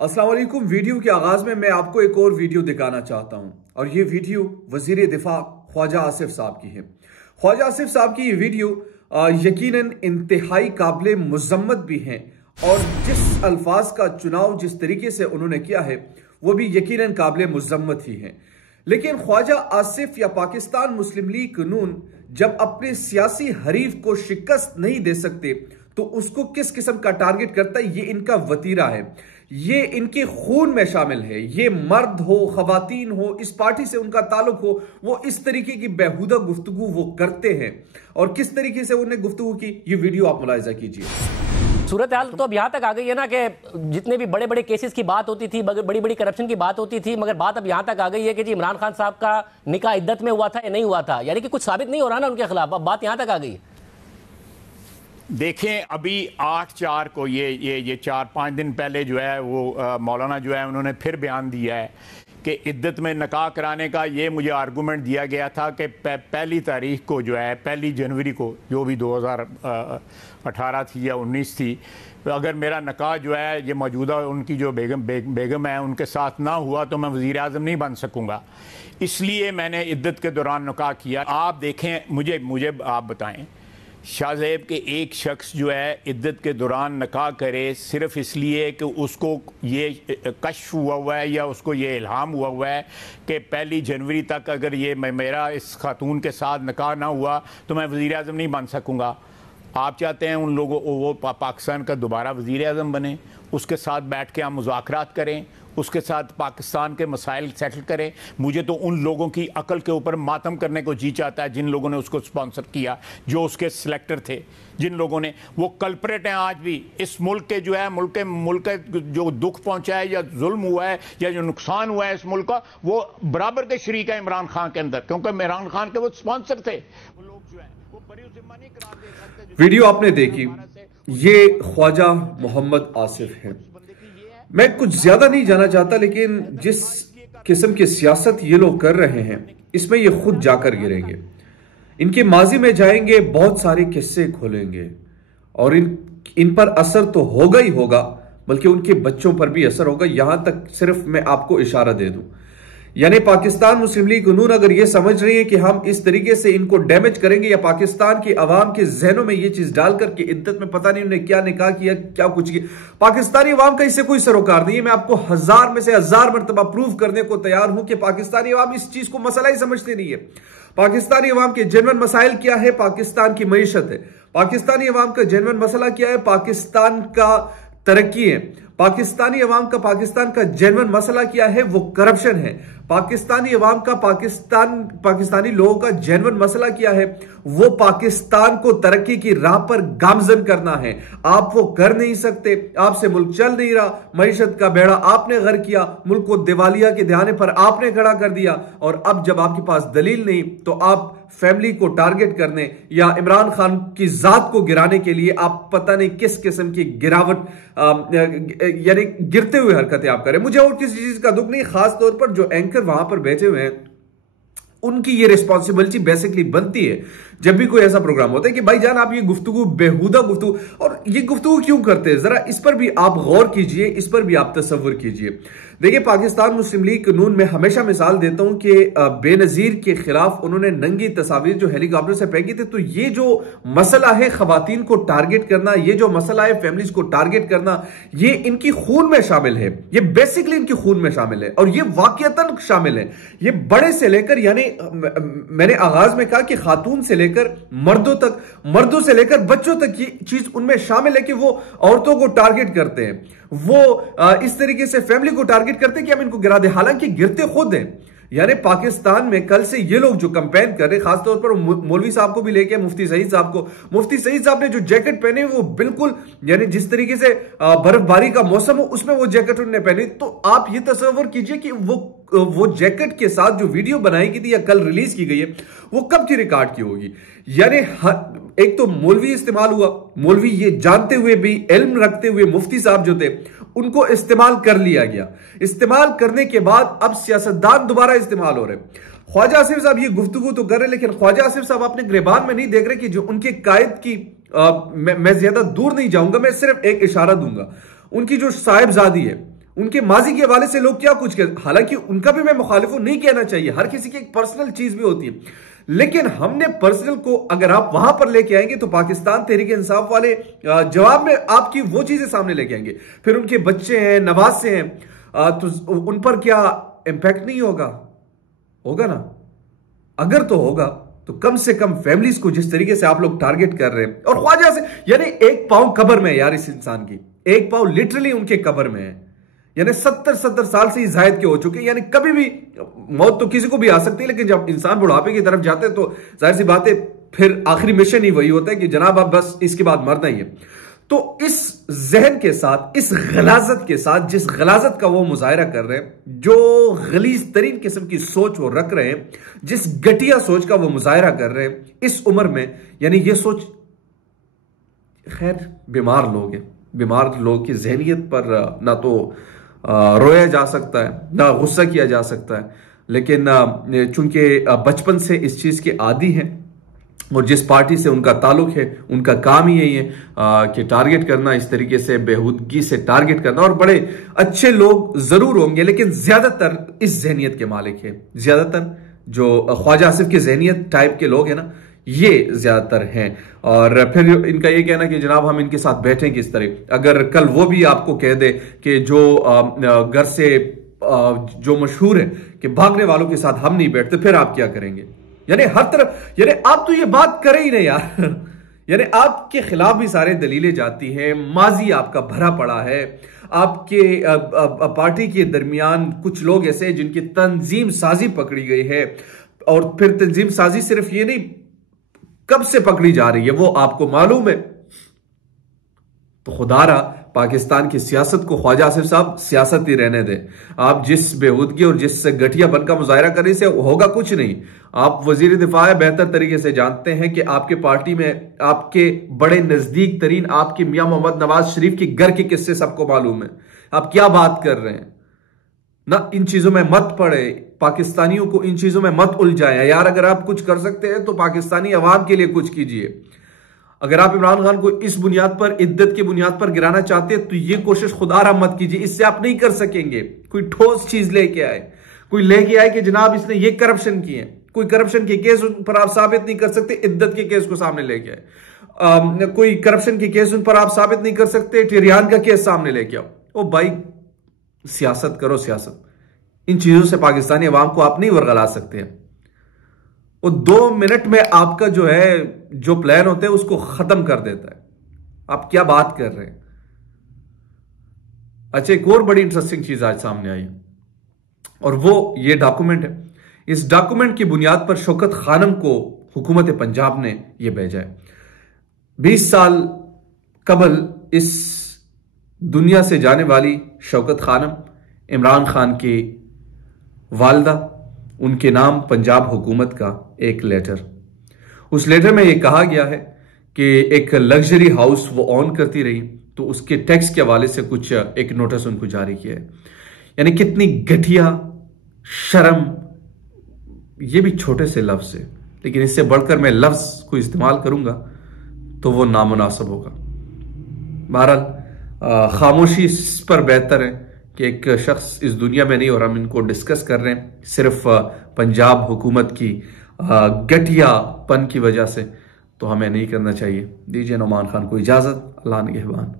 अस्सलाम वालेकुम। वीडियो के आगाज में मैं आपको एक और वीडियो दिखाना चाहता हूं और ये वीडियो वजीर दिफा ख्वाजा आसिफ साहब की है। ख्वाजा आसिफ साहब की ये वीडियो यकीनन इंतहाई काबिल मुज़म्मत भी हैं और जिस अल्फाज का चुनाव जिस तरीके से उन्होंने किया है वो भी यकीनन काबिल मुज़म्मत ही है। लेकिन ख्वाजा आसिफ या पाकिस्तान मुस्लिम लीग नून जब अपने सियासी हरीफ को शिकस्त नहीं दे सकते तो उसको किस किस्म का टारगेट करता है, ये इनका वतीरा है, ये इनके खून में शामिल है। ये मर्द हो, खवातीन हो, इस पार्टी से उनका ताल्लुक हो, वो इस तरीके की बेहुदा गुफ्तगू वो करते हैं और किस तरीके से उन्हें गुफ्तगू की ये वीडियो आप मुलाहिजा कीजिए। सूरत हाल तो अब यहाँ तक आ गई है ना कि जितने भी बड़े बड़े केसेस की बात होती थी, बड़ी बड़ी करप्शन की बात होती थी, मगर बात अब यहाँ तक आ गई है कि जी इमरान खान साहब का निकाह इद्दत में हुआ था या नहीं हुआ था, यानी कि कुछ साबित नहीं हो रहा ना उनके खिलाफ। अब बात यहाँ तक आ गई। देखें, अभी 8/4 को ये 4-5 दिन पहले जो है वो मौलाना जो है उन्होंने फिर बयान दिया है कि इद्दत में निकाह कराने का ये मुझे आर्गूमेंट दिया गया था कि पहली तारीख को जो है 1 जनवरी को, जो भी 2018 थी या 19 थी, अगर मेरा निकाह जो है ये मौजूदा उनकी जो बेगम है उनके साथ ना हुआ तो मैं वज़ीर आज़म नहीं बन सकूँगा, इसलिए मैंने इद्दत के दौरान निकाह किया। आप देखें, मुझे आप बताएं, शाहज़ेब के एक शख्स जो है इद्दत के दौरान निकाह करे सिर्फ इसलिए कि उसको ये कश्फ हुआ है या उसको ये इल्हाम हुआ है कि 1 जनवरी तक अगर ये मेरा इस खातून के साथ निकाह ना हुआ तो मैं वज़ीर आज़म नहीं बन सकूँगा। आप चाहते हैं उन लोगों वो पाकिस्तान का दोबारा वज़ीर आज़म बने, उसके साथ बैठ के हम मुज़ाकरात करें, उसके साथ पाकिस्तान के मसाइल सेटल करें। मुझे तो उन लोगों की अकल के ऊपर मातम करने को जी चाहता है जिन लोगों ने उसको स्पॉन्सर किया, जो उसके सिलेक्टर थे, जिन लोगों ने, वो कल्परेट हैं आज भी इस मुल्क के, जो है मुल्क के जो दुख पहुंचा है या जुल्म हुआ है या जो नुकसान हुआ है इस मुल्क का, वो बराबर के शरीक है इमरान खान के अंदर, क्योंकि इमरान खान के वो स्पॉन्सर थे। वो लोग जो है वो बड़ी जिम्मा नहीं करार दे सकते। वीडियो आपने देखी, ये ख्वाजा मोहम्मद आसिफ है। मैं कुछ ज्यादा नहीं जाना चाहता, लेकिन जिस किस्म की सियासत ये लोग कर रहे हैं इसमें ये खुद जाकर गिरेंगे। इनके माजी में जाएंगे, बहुत सारे किस्से खोलेंगे और इन पर असर तो होगा ही होगा, बल्कि उनके बच्चों पर भी असर होगा। यहां तक सिर्फ मैं आपको इशारा दे दूं, यानी पाकिस्तान मुस्लिम लीग नून अगर ये समझ रही है कि हम इस तरीके से इनको डैमेज करेंगे या पाकिस्तान की अवाम के जहनों में ये चीज डालकर के इद्दत में पता नहीं उन्हें क्या निकाह किया, क्या कुछ किया, पाकिस्तानी अवाम का इससे कोई सरोकार नहीं है। मैं आपको 1000 में से 1000 मरतबा प्रूव करने को तैयार हूं कि पाकिस्तानी अवाम इस चीज को मसला ही समझते नहीं है। पाकिस्तानी अवाम के जेन्युइन मसाइल क्या है? पाकिस्तान की मईशत है। पाकिस्तानी अवाम का जेन्युइन मसला क्या है? पाकिस्तान का तरक्की है। पाकिस्तानी अवाम का, पाकिस्तान का जेन्युइन मसला क्या है? वो करप्शन है। पाकिस्तानी अवाम का, पाकिस्तानी लोगों का जेन्युइन मसला क्या है? वो पाकिस्तान को तरक्की की राह पर गामजन करना है। आप वो कर नहीं सकते, आपसे मुल्क चल नहीं रहा, मईशत का बेड़ा आपने गर्क किया, मुल्क को दिवालिया के दहाने पर आपने खड़ा कर दिया और अब जब आपके पास दलील नहीं तो आप फैमिली को टारगेट करने या इमरान खान की जात को गिराने के लिए आप पता नहीं किस किस्म की गिरावट यानी गिरते हुए हरकतें आप करें। मुझे और किसी चीज का दुख नहीं, खास तौर पर जो एंकर वहां पर बैठे हुए हैं उनकी ये रिस्पॉन्सिबिलिटी बेसिकली बनती है जब भी कोई ऐसा प्रोग्राम होता है कि भाईजान आप ये गुफ्तगू, बेहुदा गुफ्तगू, और ये गुफ्तगू क्यों करते हैं, जरा इस पर भी आप गौर कीजिए, इस पर भी आप तसव्वुर कीजिए। देखिए, पाकिस्तान मुस्लिम लीग नून में हमेशा मिसाल देता हूं कि बेनजीर के खिलाफ उन्होंने नंगी तस्वीर जो हेलीकॉप्टर से फेंकी थी, तो ये जो मसला है खवातीन को टारगेट करना, ये जो मसला है फैमिलीज को टारगेट करना, ये इनकी खून में शामिल है, ये बेसिकली इनकी खून में शामिल है और ये वाकईतन शामिल है। ये बड़े से लेकर, यानी मैंने आगाज में कहा कि खातून से लेकर मर्दों तक, मर्दों से लेकर बच्चों तक ये चीज उनमें शामिल है कि वो औरतों को टारगेट करते हैं, वो इस तरीके से फैमिली को टारगेट करते हैं कि हम इनको गिरा दे, हालांकि गिरते खुद हैं। यानी पाकिस्तान में कल से ये लोग जो कंपेन कर रहे, खासतौर पर मौलवी साहब को भी लेके मुफ्ती सईद साहब को, मुफ्ती सईद साहब ने जो जैकेट पहने वो बिल्कुल, यानी जिस तरीके से बर्फबारी का मौसम हो उसमें वो जैकेट उन्होंने पहनी, तो आप ये तस्वर कीजिए कि वो जैकेट के साथ जो वीडियो बनाई गई थी या कल रिलीज की गई है वो कब की रिकॉर्ड की होगी। यानी एक तो मौलवी इस्तेमाल हुआ, मौलवी ये जानते हुए भी, इल्म रखते हुए मुफ्ती साहब जो थे उनको इस्तेमाल कर लिया गया। इस्तेमाल करने के बाद अब सियासतदान दोबारा इस्तेमाल हो रहे। ख्वाजा आसिफ साहब ये गुफ्तगू तो कर रहे, लेकिन ख्वाजा आसिफ साहब अपने गिरबान में नहीं देख रहे कि जो उनके कायद की मैं ज्यादा दूर नहीं जाऊंगा, मैं सिर्फ एक इशारा दूंगा। उनकी जो साहिबजादी है उनके माजी के हवाले से लोग क्या कुछ कहते, हालांकि उनका भी मैं मुखालिफ हूं, नहीं कहना चाहिए, हर किसी की एक पर्सनल चीज भी होती है, लेकिन हमने पर्सनल को अगर आप वहां पर लेके आएंगे तो पाकिस्तान तहरीक इंसाफ वाले जवाब में आपकी वो चीजें सामने लेके आएंगे। फिर उनके बच्चे हैं, नवासे हैं, तो उन पर क्या इंपैक्ट नहीं होगा? होगा ना। अगर तो होगा तो कम से कम फैमिलीज को जिस तरीके से आप लोग टारगेट कर रहे हैं, और ख्वाजा से यानी एक पांव कब्र में है यार, इस इंसान की एक पांव लिटरली उनके कब्र में है, यानी 70 साल से जायद के हो चुके, यानी कभी भी मौत तो किसी को भी आ सकती है, लेकिन जब इंसान बुढ़ापे की तरफ जाते हैं तो जाहिर सी बात है फिर आखिरी मिशन ही वही होता है कि जनाब आप बस इसके बाद मरना ही है। तो इस जहन के साथ, इस गलाजत के साथ, जिस गलाजत का वो मुजाहरा कर रहे हैं, जो गलीज तरीन किस्म की सोच वो रख रहे हैं, जिस घटिया सोच का वो मुजाहरा कर रहे हैं इस उम्र में, यानी ये सोच, खैर बीमार लोग हैं, बीमार लोगों की जहनियत पर ना तो रोया जा सकता है ना गुस्सा किया जा सकता है, लेकिन चूंकि बचपन से इस चीज के आदी हैं और जिस पार्टी से उनका ताल्लुक है उनका काम ही यही है कि टारगेट करना, इस तरीके से बेहूदगी से टारगेट करना। और बड़े अच्छे लोग जरूर होंगे लेकिन ज्यादातर इस जहनियत के मालिक है, ज्यादातर जो ख्वाजा आसिफ की जहनियत टाइप के लोग हैं ना, ये ज्यादातर हैं। और फिर इनका ये कहना कि जनाब हम इनके साथ बैठें किस तरह, अगर कल वो भी आपको कह दे कि जो घर से जो मशहूर है कि भागने वालों के साथ हम नहीं बैठते, फिर आप क्या करेंगे? यानी हर तरफ, यानी आप तो ये बात करें ही नहीं यार यानी आपके खिलाफ भी सारे दलीलें जाती हैं, माजी आपका भरा पड़ा है, आपके पार्टी के दरमियान कुछ लोग ऐसे हैं जिनकी तंजीम साजी पकड़ी गई है, और फिर तंजीम साजी सिर्फ ये नहीं कब से पकड़ी जा रही है वो आपको मालूम है। तो खुदारा पाकिस्तान की सियासत को ख्वाजा आसिफ साहब सियासत ही रहने दें। आप जिस बेहूदगी और जिस घटियापन का मुजाहरा करने से होगा कुछ नहीं। आप वजीर दिफा है, बेहतर तरीके से जानते हैं कि आपके पार्टी में आपके बड़े नजदीक तरीन आपके मियां मोहम्मद नवाज शरीफ के घर के किस्से सबको मालूम है। आप क्या बात कर रहे हैं ना, इन चीजों में मत पड़े, पाकिस्तानियों को इन चीजों में मत उलझाएं यार। अगर आप कुछ कर सकते हैं तो पाकिस्तानी अवाम के लिए कुछ कीजिए। अगर आप इमरान खान को इस बुनियाद पर, इद्दत की बुनियाद पर गिराना चाहते हैं तो ये कोशिश खुदारा मत कीजिए, इससे आप नहीं कर सकेंगे। कोई ठोस चीज लेके आए, कोई लेके आए कि जनाब इसने ये करप्शन किए, कोई करप्शन के केस उन पर आप साबित नहीं कर सकते, इद्दत के केस को सामने लेके आए। कोई करप्शन के केस उन पर आप साबित नहीं कर सकते, टिरियान का केस सामने लेके आओ। ओ भाई, सियासत करो सियासत। इन चीजों से पाकिस्तानी अवाम को आप नहीं वरगला सकते हैं। वो 2 मिनट में आपका जो है जो प्लान होता है उसको खत्म कर देता है। आप क्या बात कर रहे हैं? अच्छा, एक और बड़ी इंटरेस्टिंग चीज आज सामने आई और वो ये डॉक्यूमेंट है। इस डॉक्यूमेंट की बुनियाद पर शौकत खानम को हुकूमत पंजाब ने यह भेजा है। 20 साल कबल इस दुनिया से जाने वाली शौकत खानम, इमरान खान की वालदा, उनके नाम पंजाब हुकूमत का एक लेटर। उस लेटर में यह कहा गया है कि एक लग्जरी हाउस वो ऑन करती रही तो उसके टैक्स के हवाले से कुछ एक नोटिस उनको जारी किया है। यानी कितनी घटिया, शर्म, ये भी छोटे से लफ्ज है, लेकिन इससे बढ़कर मैं लफ्ज को इस्तेमाल करूंगा तो वो नामुनासिब होगा। बहरहाल खामोशी इस पर बेहतर है कि एक शख्स इस दुनिया में नहीं और हम इनको डिस्कस कर रहे हैं सिर्फ पंजाब हुकूमत की घटियापन की वजह से, तो हमें नहीं करना चाहिए। दीजिए नौमान खान को इजाजत। अल्लाह निगहबान।